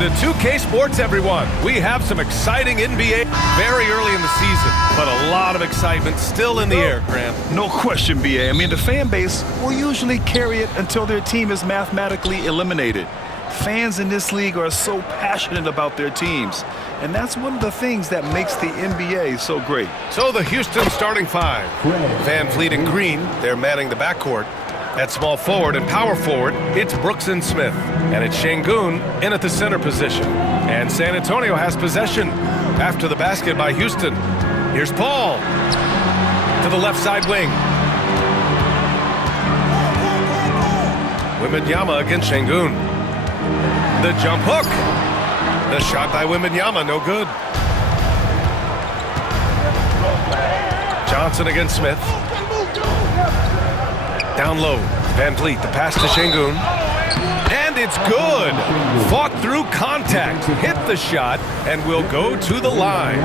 to 2K Sports, everyone. We have some exciting NBA very early in the season, but a lot of excitement still in the air, Grant. No question, BA. I mean, the fan base will usually carry it until their team is mathematically eliminated. Fans in this league are so passionate about their teams, and that's one of the things that makes the NBA so great. So the Houston starting five. Van Vliet and Green, they're manning the backcourt. At small forward and power forward, it's Brooks and Smith. And it's Şengün in at the center position. And San Antonio has possession after the basket by Houston. Here's Paul to the left side wing. Wembanyama against Şengün. The jump hook. The shot by Wembanyama, no good. Johnson against Smith. Down low, Van Vliet, the pass to Şengün. And it's good. Fought through contact, hit the shot, and will go to the line.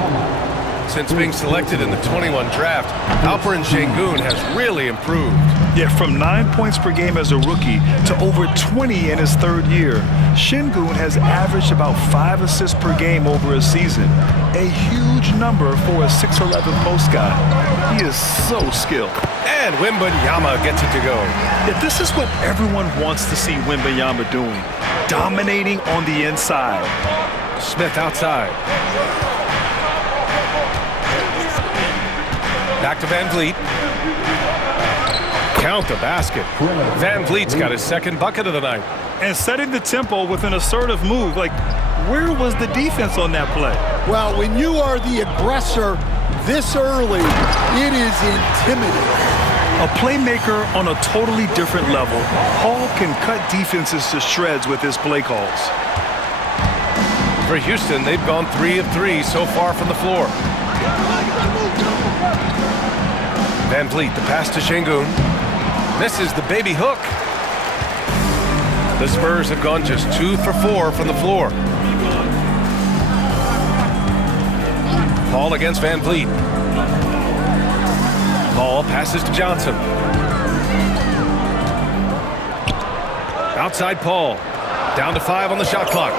Since being selected in the 21 draft, Alperen Şengün has really improved. Yeah, from 9 points per game as a rookie to over 20 in his third year, Şengün has averaged about 5 assists per game over a season. A huge number for a 6'11 post guy. He is so skilled. And Wembanyama gets it to go. Yeah, this is what everyone wants to see Wembanyama doing. Dominating on the inside. Smith outside. Back to Van Vliet. Count the basket. Van Vliet's got his second bucket of the night. And setting the tempo with an assertive move. Like, where was the defense on that play? Well, when you are the aggressor this early, it is intimidating. A playmaker on a totally different level, Paul can cut defenses to shreds with his play calls. For Houston, they've gone 3 of 3 so far from the floor. Van Vliet, the pass to Şengün. Misses the baby hook. The Spurs have gone just 2 for 4 from the floor. Paul against Van Vliet. Paul passes to Johnson. Outside Paul. Down to 5 on the shot clock.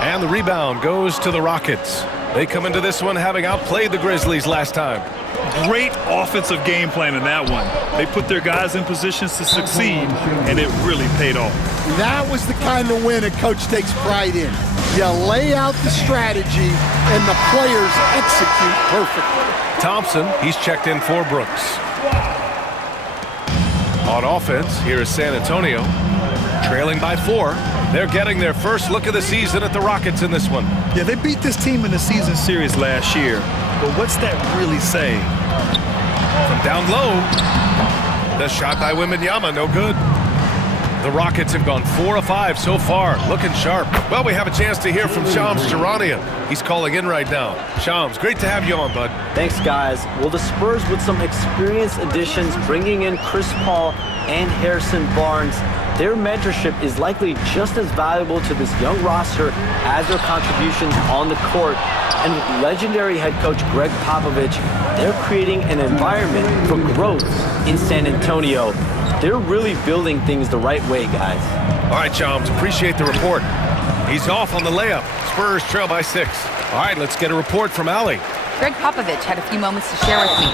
And the rebound goes to the Rockets. They come into this one having outplayed the Grizzlies last time. Great offensive game plan in that one. They put their guys in positions to succeed, and it really paid off. That was the kind of win a coach takes pride in. You lay out the strategy, and the players execute perfectly. Thompson, he's checked in for Brooks. On offense, here is San Antonio. Trailing by 4. They're getting their first look of the season at the Rockets in this one. Yeah, they beat this team in the season series last year. But what's that really saying? From down low, the shot by Wembanyama, no good. The Rockets have gone 4 of 5 so far, looking sharp. Well, we have a chance to hear from Shams Charania. He's calling in right now. Shams, great to have you on, bud. Thanks, guys. Well, the Spurs with some experienced additions, bringing in Chris Paul and Harrison Barnes, their mentorship is likely just as valuable to this young roster as their contributions on the court. And with legendary head coach Greg Popovich, they're creating an environment for growth in San Antonio. They're really building things the right way, guys. All right, Shams, appreciate the report. He's off on the layup. Spurs trail by 6. All right, let's get a report from Allie. Greg Popovich had a few moments to share with me.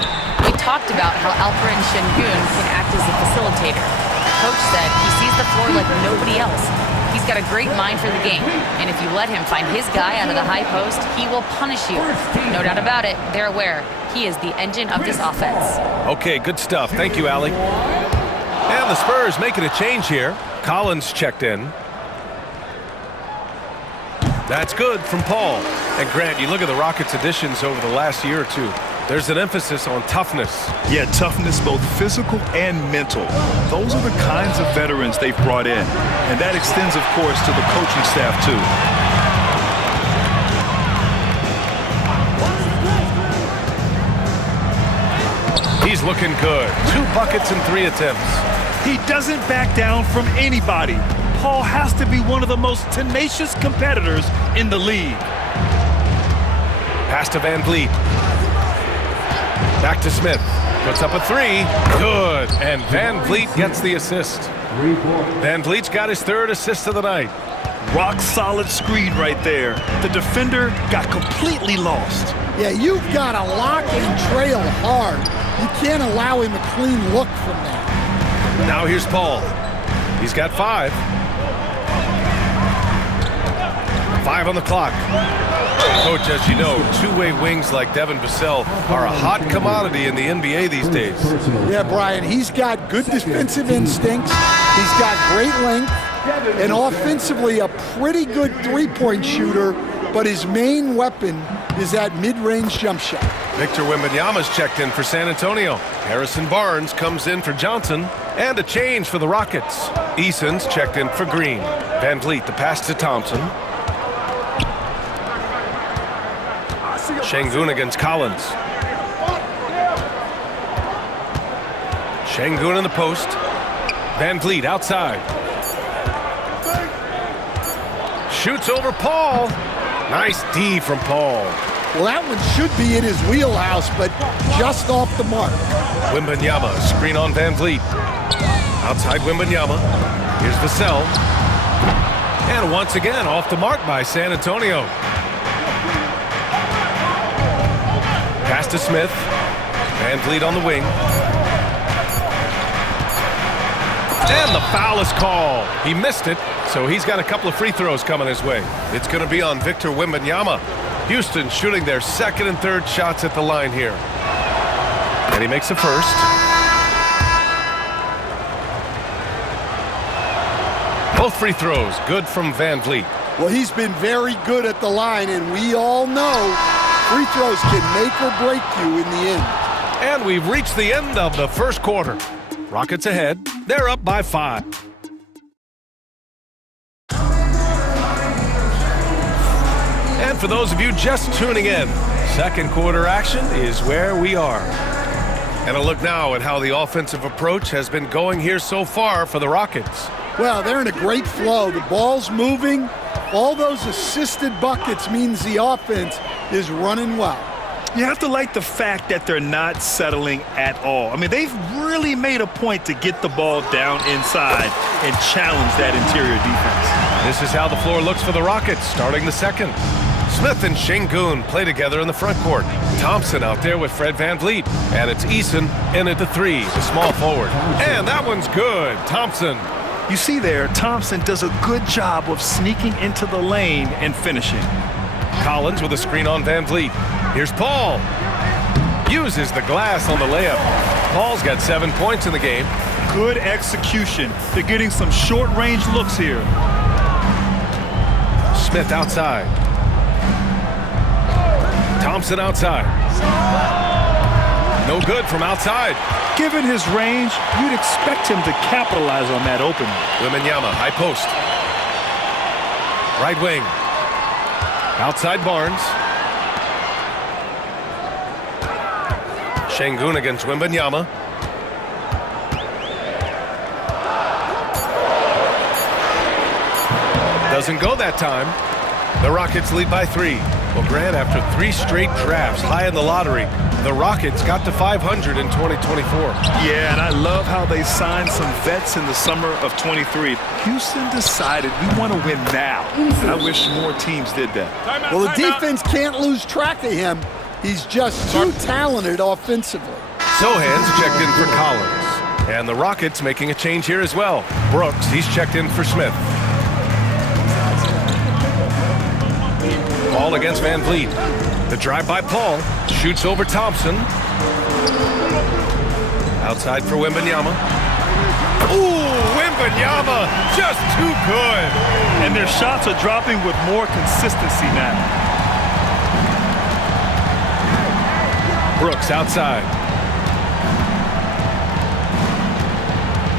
We talked about how Alperen Şengün can act as a facilitator. Coach said he sees the floor like nobody else. He's got a great mind for the game, and if you let him find his guy out of the high post, he will punish you. No doubt about it, they're aware. He is the engine of this offense. Okay, good stuff. Thank you, Allie. And the Spurs making a change here. Collins checked in. That's good from Paul. And Grant, you look at the Rockets' additions over the last year or two. There's an emphasis on toughness. Yeah, toughness, both physical and mental. Those are the kinds of veterans they've brought in. And that extends, of course, to the coaching staff, too. He's looking good. 2 buckets and 3 attempts. He doesn't back down from anybody. Paul has to be one of the most tenacious competitors in the league. Pass to Van Vliet. Back to Smith. Puts up a 3. Good. And Van Vliet gets the assist. Van Vliet's got his 3rd assist of the night. Rock solid screen right there. The defender got completely lost. Yeah, you've got to lock and trail hard. You can't allow him a clean look from that. Now here's Paul. He's got 5. 5 on the clock. Coach, as you know, two-way wings like Devin Vassell are a hot commodity in the NBA these days. Yeah, Brian, he's got good defensive instincts. He's got great length. And offensively, a pretty good three-point shooter, but his main weapon is that mid-range jump shot. Victor Wembanyama's checked in for San Antonio. Harrison Barnes comes in for Johnson. And a change for the Rockets. Eason's checked in for Green. Van Vliet, the pass to Thompson. Şengün against Collins. Şengün in the post. Van Vliet outside. Shoots over Paul. Nice D from Paul. Well, that one should be in his wheelhouse, but just off the mark. Wembanyama, screen on Van Vliet. Outside Wembanyama. Here's Vassell. And once again, off the mark by San Antonio. Pass to Smith. Van Vliet on the wing. And the foul is called. He missed it, so he's got a couple of free throws coming his way. It's going to be on Victor Wembanyama. Houston shooting their second and third shots at the line here. And he makes the first. Both free throws good from Van Vliet. Well, he's been very good at the line, and we all know free throws can make or break you in the end. And we've reached the end of the first quarter. Rockets ahead. They're up by 5. And for those of you just tuning in, second quarter action is where we are. And a look now at how the offensive approach has been going here so far for the Rockets. Well, they're in a great flow. The ball's moving. All those assisted buckets means the offense is running well. You have to like the fact that they're not settling at all. I mean, they've really made a point to get the ball down inside and challenge that interior defense. This is how the floor looks for the Rockets starting the second. Smith and Şengün play together in the front court. Thompson out there with Fred Van Vliet. And it's Eason in at the 3, the small forward. And that one's good. Thompson. You see there, Thompson does a good job of sneaking into the lane and finishing. Collins with a screen on Van Vliet. Here's Paul. Uses the glass on the layup. Paul's got 7 points in the game. Good execution. They're getting some short-range looks here. Smith outside. Thompson outside. No good from outside. Given his range, you'd expect him to capitalize on that opening. Wembanyama, high post. Right wing. Outside Barnes. Şengün against Wembanyama. Doesn't go that time. The Rockets lead by 3. Well, Grant, after 3 straight drafts high in the lottery, the Rockets got to 500 in 2024. Yeah, and I love how they signed some vets in the summer of 23. Houston decided we want to win now. And I wish more teams did that. Well, the defense can't lose track of him. He's just too talented offensively. Sohan's checked in for Collins. And the Rockets making a change here as well. Brooks, he's checked in for Smith. Paul against Van Vliet. The drive by Paul. Shoots over Thompson. Outside for Wembanyama. Ooh, Wembanyama, just too good. And their shots are dropping with more consistency now. Brooks outside.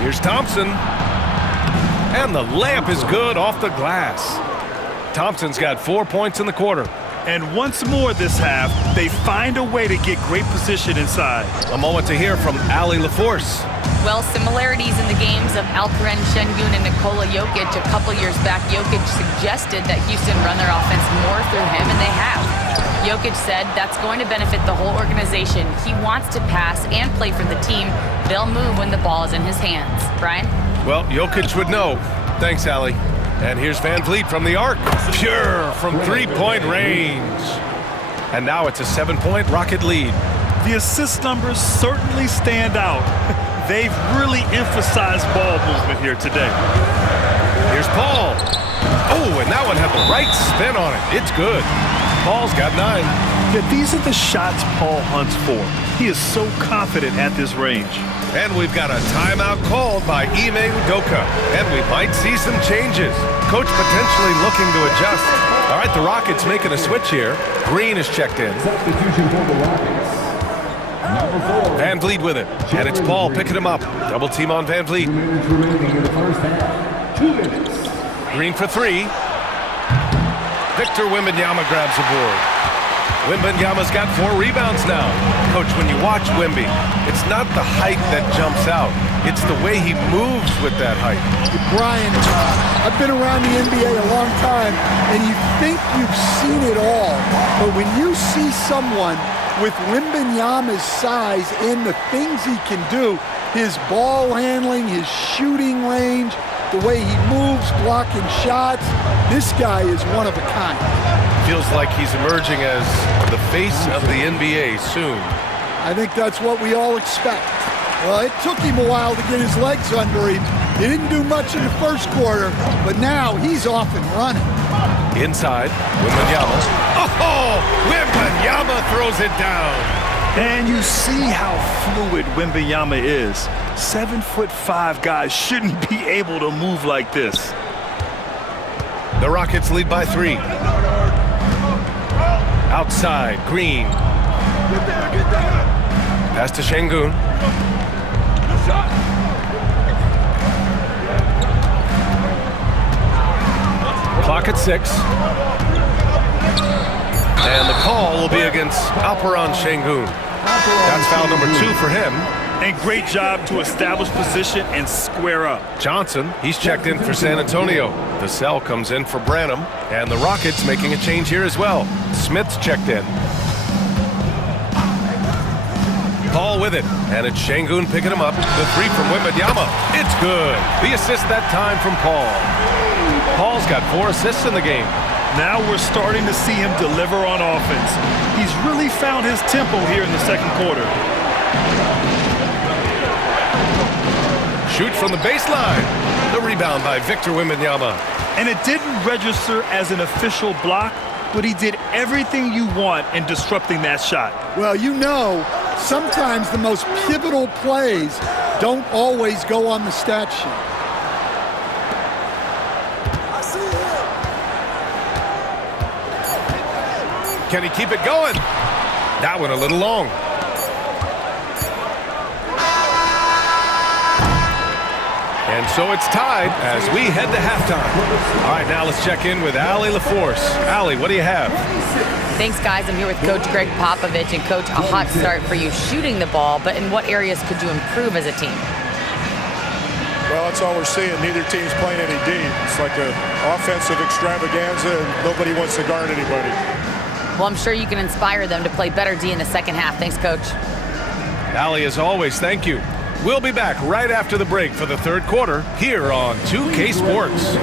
Here's Thompson. And the layup is good off the glass. Thompson's got 4 points in the quarter. And once more this half, they find a way to get great position inside. A moment to hear from Ali LaForce. Well, similarities in the games of Alperen Şengün and Nikola Jokic. A couple years back, Jokic suggested that Houston run their offense more through him, and they have. Jokic said that's going to benefit the whole organization. He wants to pass and play for the team. They'll move when the ball is in his hands. Brian? Well, Jokic would know. Thanks, Ali. And here's Van Vliet from the arc. Pure from three-point range. And now it's a 7-point Rocket lead. The assist numbers certainly stand out. They've really emphasized ball movement here today. Here's Paul. Oh, and that one had the right spin on it. It's good. Paul's got 9. Yeah, these are the shots Paul hunts for. He is so confident at this range. And we've got a timeout called by Ime Udoka. And we might see some changes. Coach potentially looking to adjust. All right, the Rockets making a switch here. Green is checked in. Van Vliet with it. And it's Paul picking him up. Double team on Van Vliet. Green for 3. Victor Wembanyama grabs the board. Wembanyama's got 4 rebounds now. Coach, when you watch Wemby, it's not the height that jumps out. It's the way he moves with that height. Brian, I've been around the NBA a long time, and you think you've seen it all. But when you see someone with Wembanyama's size and the things he can do, his ball handling, his shooting range, the way he moves, blocking shots, this guy is one of a kind. Feels like he's emerging as the face of the NBA soon. I think that's what we all expect. Well, it took him a while to get his legs under him. He didn't do much in the first quarter, but now he's off and running. Inside, Wembanyama. Oh, Wembanyama throws it down. And you see how fluid Wembanyama is. 7'5" guys shouldn't be able to move like this. The Rockets lead by 3. Outside, Green. Pass to Şengün. Clock at 6. And the call will be against Alperen Şengün. That's foul number 2 for him. And great job to establish position and square up. Johnson, he's checked in for San Antonio. The cell comes in for Branham. And the Rockets making a change here as well. Smith's checked in. Paul with it. And it's Şengün picking him up. The 3 from Wembanyama. It's good. The assist that time from Paul. Paul's got 4 assists in the game. Now we're starting to see him deliver on offense. He's really found his tempo here in the second quarter. Shoots from the baseline. The rebound by Victor Wembanyama. And it didn't register as an official block, but he did everything you want in disrupting that shot. Well, you know, sometimes the most pivotal plays don't always go on the stat sheet. Can he keep it going? That one a little long. And so it's tied as we head to halftime. All right, now let's check in with Allie LaForce. Allie, what do you have? Thanks, guys. I'm here with Coach Greg Popovich. And, Coach, a hot start for you shooting the ball, but in what areas could you improve as a team? Well, that's all we're seeing. Neither team's playing any D. It's like an offensive extravaganza, and nobody wants to guard anybody. Well, I'm sure you can inspire them to play better D in the second half. Thanks, Coach. Allie, as always, thank you. We'll be back right after the break for the third quarter here on 2K Sports.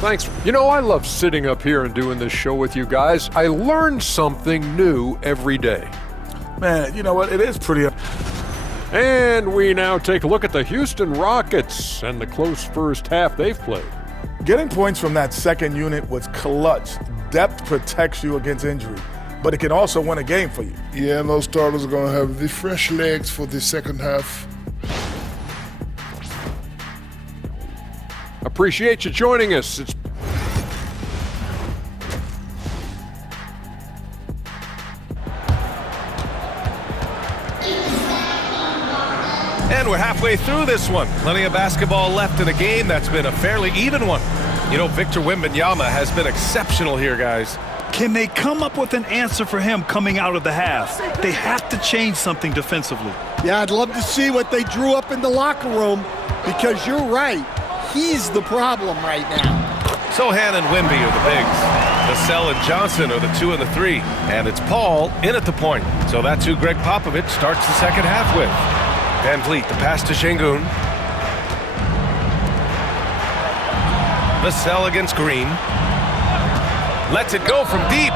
Thanks. You know, I love sitting up here and doing this show with you guys. I learn something new every day. Man, you know what? It is pretty. And we now take a look at the Houston Rockets and the close first half they've played. Getting points from that second unit was clutch. Depth protects you against injury, but it can also win a game for you. Yeah, and those starters are going to have the fresh legs for the second half. Appreciate you joining us. It's And we're halfway through this one. Plenty of basketball left in a game that's been a fairly even one. You know, Victor Wembanyama has been exceptional here, guys. Can they come up with an answer for him coming out of the half? They have to change something defensively. Yeah, I'd love to see what they drew up in the locker room, because you're right. He's the problem right now. Sohan and Wemby are the bigs. Vassell and Johnson are the 2 and the 3. And it's Paul in at the point. So that's who Greg Popovich starts the second half with. Van Vliet, the pass to Şengün. Vassell against Green. Lets it go from deep.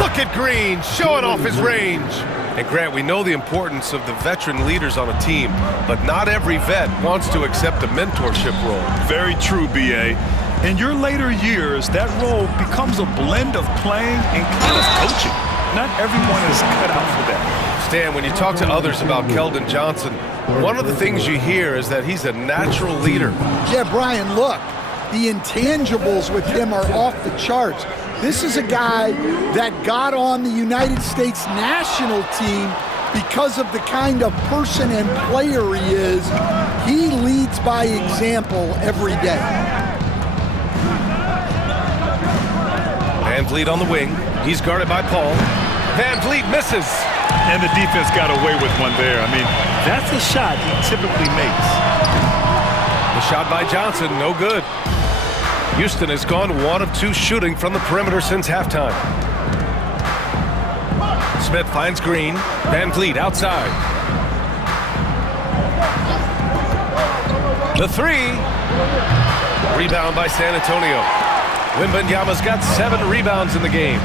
Look at Green showing off his range. And Grant, we know the importance of the veteran leaders on a team, but not every vet wants to accept a mentorship role. Very true, B.A. In your later years, that role becomes a blend of playing and kind of coaching. Not everyone is cut out for that. Stan, when you talk to others about Keldon Johnson, one of the things you hear is that he's a natural leader. Yeah, Brian, look, the intangibles with him are off the charts. This is a guy that got on the United States national team because of the kind of person and player he is. He leads by example every day. Van Vliet on the wing. He's guarded by Paul. Van Vliet misses. And the defense got away with one there. I mean, that's a shot he typically makes. The shot by Johnson, no good. Houston has gone 1 of 2 shooting from the perimeter since halftime. Smith finds Green. Van Vliet outside. The 3. Rebound by San Antonio. Wembanyama's got 7 rebounds in the game.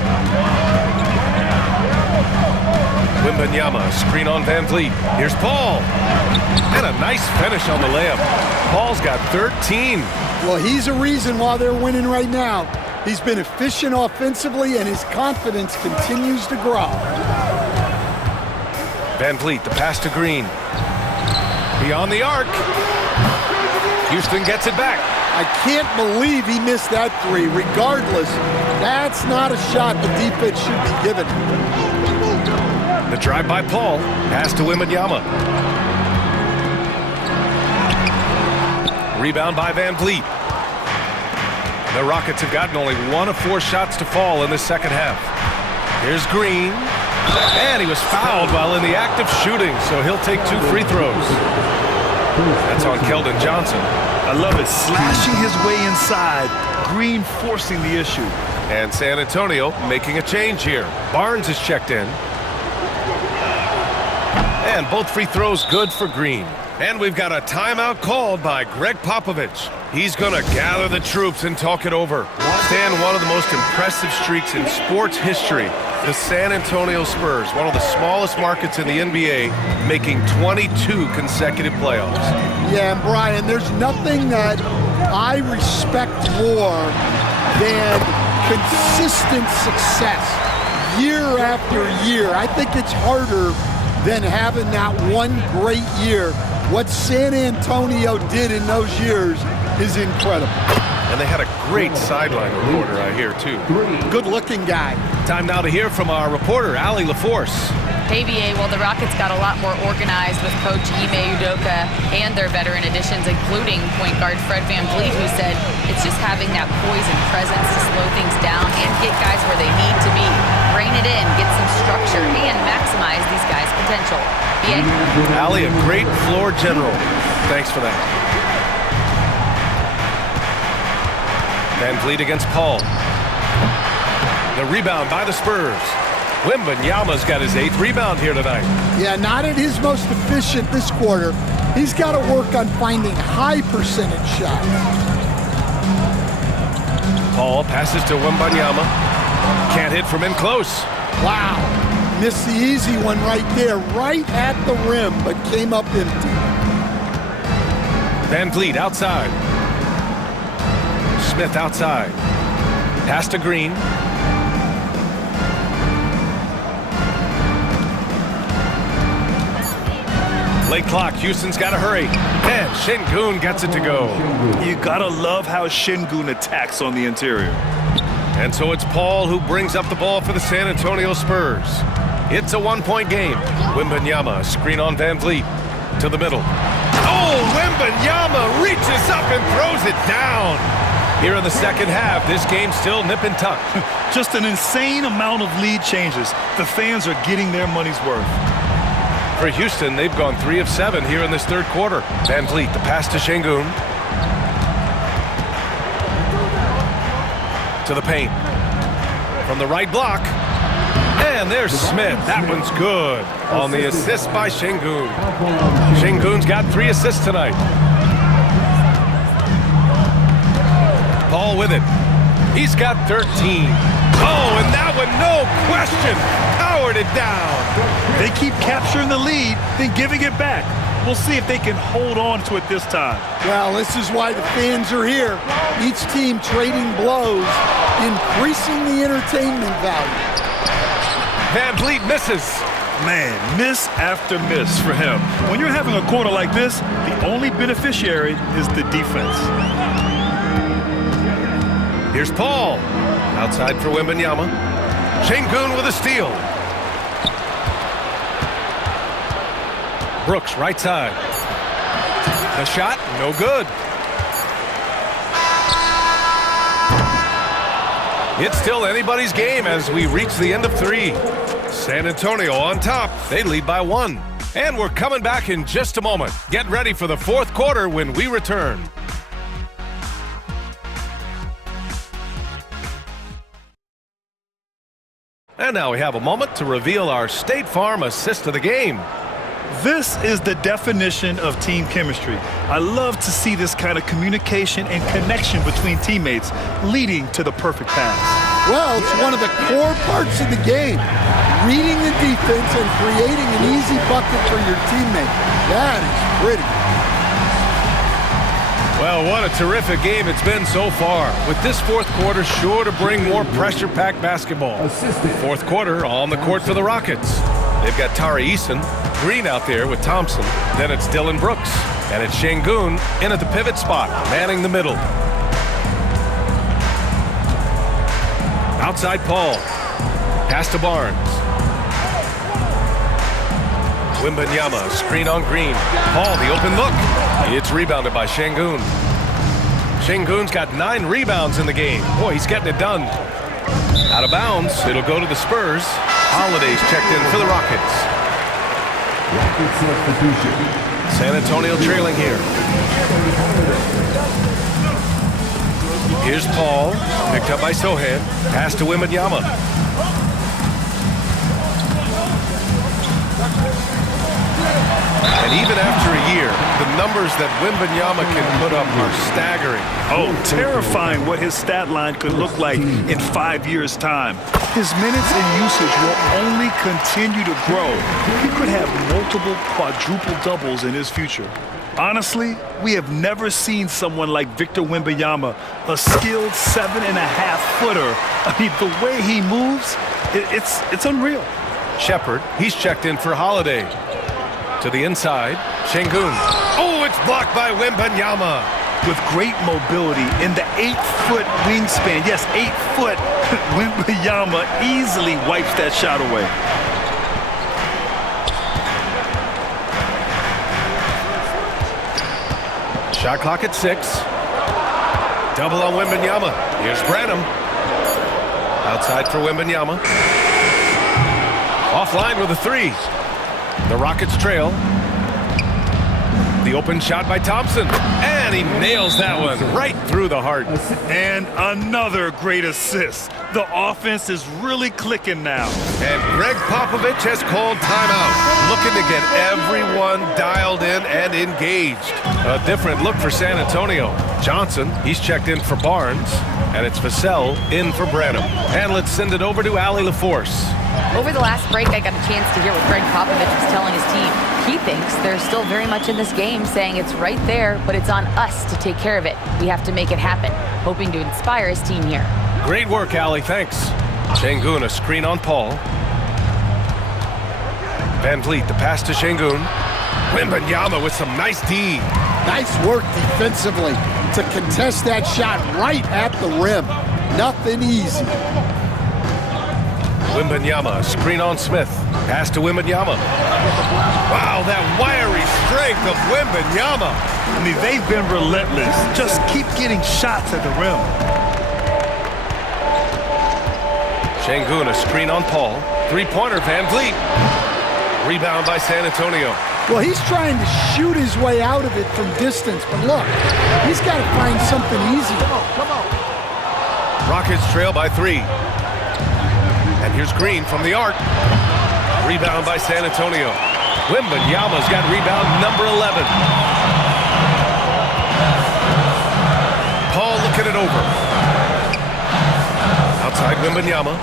Wembanyama, screen on Van Vliet. Here's Paul. And a nice finish on the layup. Paul's got 13. Well, he's a reason why they're winning right now. He's been efficient offensively, and his confidence continues to grow. Van Vliet, the pass to Green. Beyond the arc. Houston gets it back. I can't believe he missed that 3. Regardless, that's not a shot the defense should be given. The drive by Paul. Pass to Wembanyama. Rebound by Van Vliet. The Rockets have gotten only 1 of 4 shots to fall in the second half. Here's Green. And he was fouled while in the act of shooting, so he'll take 2 free throws. That's on Keldon Johnson. I love it. Slashing his way inside. Green forcing the issue. And San Antonio making a change here. Barnes is checked in. And both free throws good for Green. And we've got a timeout called by Greg Popovich. He's going to gather the troops and talk it over. Stan, one of the most impressive streaks in sports history. The San Antonio Spurs, one of the smallest markets in the NBA, making 22 consecutive playoffs. Yeah, and Brian, there's nothing that I respect more than consistent success year after year. I think it's harder than having that one great year. What San Antonio did in those years is incredible. And they had a great sideline reporter, I hear, too. Good-looking guy. Time now to hear from our reporter, Allie LaForce. Hey, BA, well, the Rockets got a lot more organized with Coach Ime Udoka and their veteran additions, including point guard Fred Van Vliet, who said it's just having that poise and presence to slow things down and get guys where they need to be. Rein it in, get some structure, and maximize these guys' potential. BA? Allie, a great floor general. Thanks for that. Van Vliet against Paul. The rebound by the Spurs. Wembanyama's got his 8th rebound here tonight. Yeah, not at his most efficient this quarter. He's got to work on finding high percentage shots. Paul passes to Wembanyama. Can't hit from in close. Wow. Missed the easy one right there, right at the rim, but came up empty. Van Vliet outside. Smith outside. Pass to Green. Late clock. Houston's got to hurry. And Şengün gets it to go. You gotta love how Şengün attacks on the interior. And so it's Paul who brings up the ball for the San Antonio Spurs. It's a 1-point game. Wembanyama, screen on Van Vliet. To the middle. Oh, Wembanyama reaches up and throws it down. Here in the second half, this game's still nip and tuck. Just an insane amount of lead changes. The fans are getting their money's worth. For Houston, they've gone 3 of 7 here in this third quarter. Van Vliet, the pass to Şengün. To the paint. From the right block. And there's Smith. That one's good. On the assist by Şengün. Şengün's got 3 assists tonight. Paul with it. He's got 13. Oh, and that one, no question, powered it down. They keep capturing the lead, then giving it back. We'll see if they can hold on to it this time. Well, this is why the fans are here. Each team trading blows, increasing the entertainment value. Van Vliet misses. Man, miss after miss for him. When you're having a quarter like this, the only beneficiary is the defense. Here's Paul. Outside for Wembanyama. Şengün with a steal. Brooks, right side. The shot, no good. It's still anybody's game as we reach the end of 3. San Antonio on top. They lead by 1. And we're coming back in just a moment. Get ready for the 4th quarter when we return. And now we have a moment to reveal our State Farm assist of the game. This is the definition of team chemistry. I love to see this kind of communication and connection between teammates leading to the perfect pass. Well, it's one of the core parts of the game. Reading the defense and creating an easy bucket for your teammate. That is pretty. Well, what a terrific game it's been so far. With this 4th quarter sure to bring more pressure-packed basketball. 4th quarter on the court for the Rockets. They've got Tari Eason, Green out there with Thompson. Then it's Dylan Brooks. And it's Şengün in at the pivot spot, manning the middle. Outside Paul. Pass to Barnes. Wembanyama, screen on Green. Paul, the open look. It's rebounded by Şengün. Şengün's got 9 rebounds in the game. Boy, he's getting it done. Out of bounds, it'll go to the Spurs. Holiday's checked in for the Rockets. San Antonio trailing here. Here's Paul, picked up by Sohan. Pass to Wembanyama. And even after a year, the numbers that Wembanyama can put up are staggering. Oh, terrifying what his stat line could look like in 5 years' time. His minutes and usage will only continue to grow. He could have multiple quadruple doubles in his future. Honestly, we have never seen someone like Victor Wembanyama, a skilled 7.5-footer. I mean, the way he moves, it's unreal. Shepard, he's checked in for Holiday. To the inside, Şengün. Oh, it's blocked by Wembanyama. With great mobility in the 8-foot wingspan. Yes, 8 foot. Wembanyama easily wipes that shot away. Shot clock at 6. Double on Wembanyama. Here's Branham. Outside for Wembanyama. Offline with a 3. The Rockets trail. The open shot by Thompson. And he nails that one right through the heart. And another great assist. The offense is really clicking now. And Greg Popovich has called timeout. Looking to get everyone dialed in and engaged. A different look for San Antonio. Johnson, he's checked in for Barnes. And it's Vassell in for Branham. And let's send it over to Allie LaForce. Over the last break, I got a chance to hear what Greg Popovich was telling his team. He thinks they're still very much in this game, saying it's right there, but it's on us to take care of it. We have to make it happen, hoping to inspire his team here. Great work, Allie. Thanks. Şengün, a screen on Paul. Van Vliet, the pass to Şengün. Wembanyama with some nice D. Nice work defensively to contest that shot right at the rim. Nothing easy. Wembanyama, screen on Smith. Pass to Wembanyama. Wow, that wiry strength of Wembanyama. I mean, they've been relentless. Just keep getting shots at the rim. Şengün, a screen on Paul. Three-pointer, Van Vliet. Rebound by San Antonio. Well, he's trying to shoot his way out of it from distance, but look, he's got to find something easy. Come on. Rockets trail by 3. And here's Green from the arc. Rebound by San Antonio. Wembanyama's got rebound number 11. Paul looking it over. Outside Wembanyama.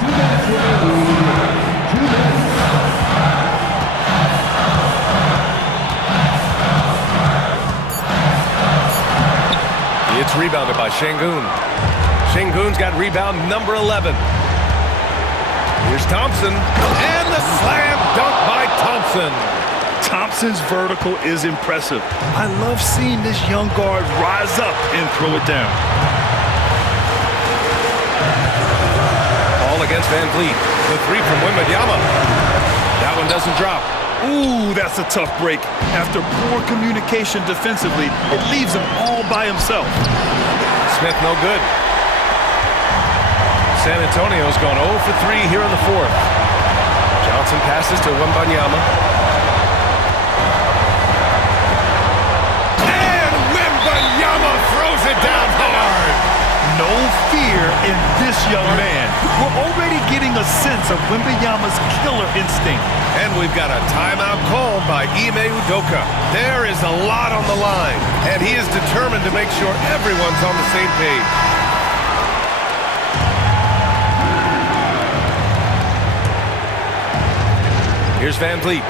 It's rebounded by Şengün. Şengün's got rebound number 11. Here's Thompson, and the slam dunk by Thompson. Thompson's vertical is impressive. I love seeing this young guard rise up and throw it down. All against Van Vliet. The 3 from Wembanyama. That one doesn't drop. Ooh, that's a tough break. After poor communication defensively, it leaves him all by himself. Smith no good. San Antonio's gone 0 for 3 here in the 4th. Johnson passes to Wembanyama. And Wembanyama throws it down hard. No fear in this young man. We're already getting a sense of Wembanyama's killer instinct. And we've got a timeout called by Ime Udoka. There is a lot on the line, and he is determined to make sure everyone's on the same page. Here's Van Vliet.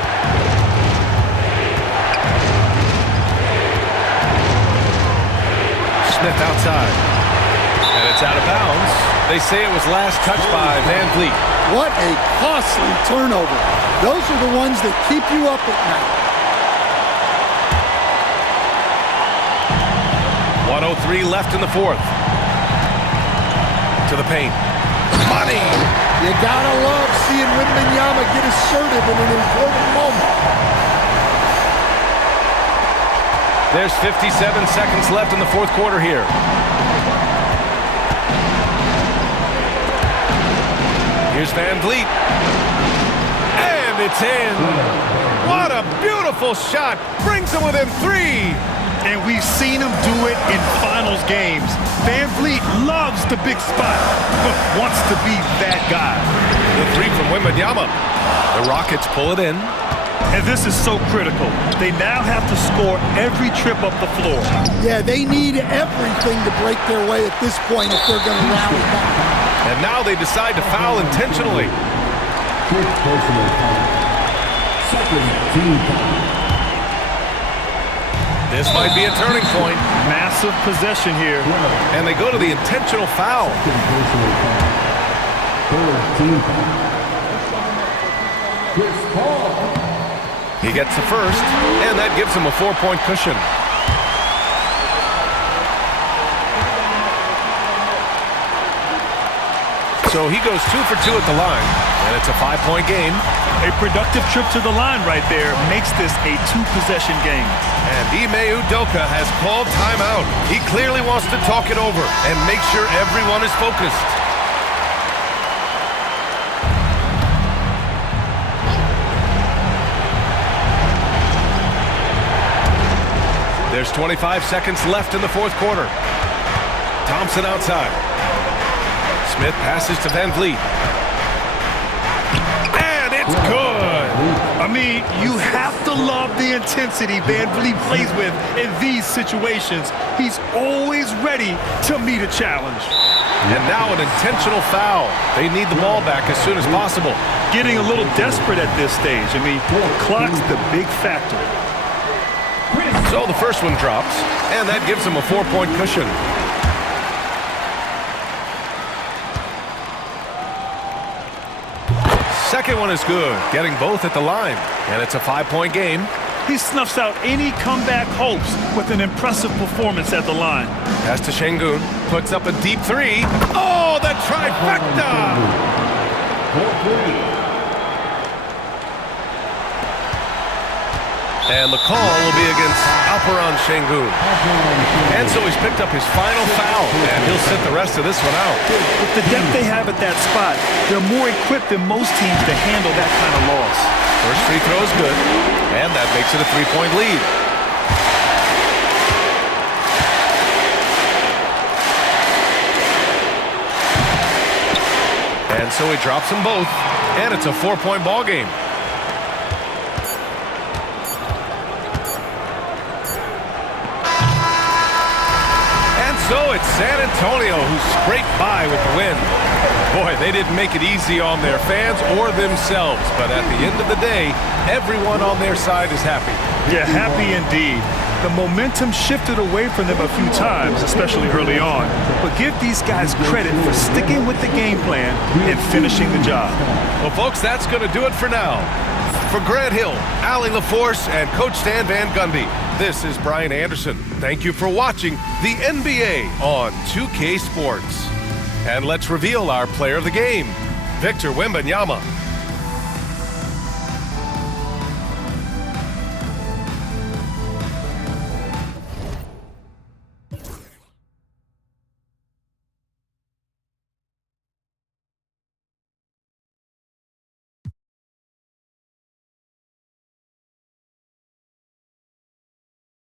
Smith outside. And it's out of bounds. They say it was last touched by Van Vliet. What a costly turnover. Those are the ones that keep you up at night. 1:03 left in the 4th. To the paint. Money! You gotta love seeing Wembanyama get assertive in an important moment. There's 57 seconds left in the 4th quarter here. Here's Van Vliet. And it's in. What a beautiful shot. Brings them within 3. And we've seen him do it in finals games. Van Vliet loves the big spot, but wants to be that guy. The 3 from Wembanyama. The Rockets pull it in. And this is so critical. They now have to score every trip up the floor. Yeah, they need everything to break their way at this point if they're going to rally back. And now they decide to foul intentionally. This might be a turning point. Massive possession here. And they go to the intentional foul. He gets the first, and that gives him a 4-point cushion. So he goes 2 for 2 at the line, and it's a 5-point game. A productive trip to the line right there makes this a 2-possession game. And Ime Udoka has called timeout. He clearly wants to talk it over and make sure everyone is focused. There's 25 seconds left in the 4th quarter. Thompson outside. Smith passes to Van Vliet. And it's good. I mean, you have to love the intensity Van Vliet plays with in these situations. He's always ready to meet a challenge. And now an intentional foul. They need the ball back as soon as possible. Getting a little desperate at this stage. I mean, clock's the big factor. So the first one drops, and that gives him a 4-point cushion. Second one is good, getting both at the line. And it's a 5-point game. He snuffs out any comeback hopes with an impressive performance at the line. Pass to Şengün, puts up a deep 3. Oh, the trifecta! And the call will be against Alperen Şengün. And so he's picked up his final foul, and he'll sit the rest of this one out. With the depth they have at that spot, they're more equipped than most teams to handle that kind of loss. First free throw is good, and that makes it a 3-point lead. so he drops them both, and it's a 4-point ball game. And so it's San Antonio who scraped by with the win. Boy, they didn't make it easy on their fans or themselves, but at the end of the day, everyone on their side is happy. Yeah, happy indeed. The momentum shifted away from them a few times, especially early on. But give these guys credit for sticking with the game plan and finishing the job. Well, folks, that's going to do it for now. For Grant Hill, Allie LaForce, and Coach Stan Van Gundy, this is Brian Anderson. Thank you for watching the NBA on 2K Sports. And let's reveal our player of the game, Victor Wembanyama.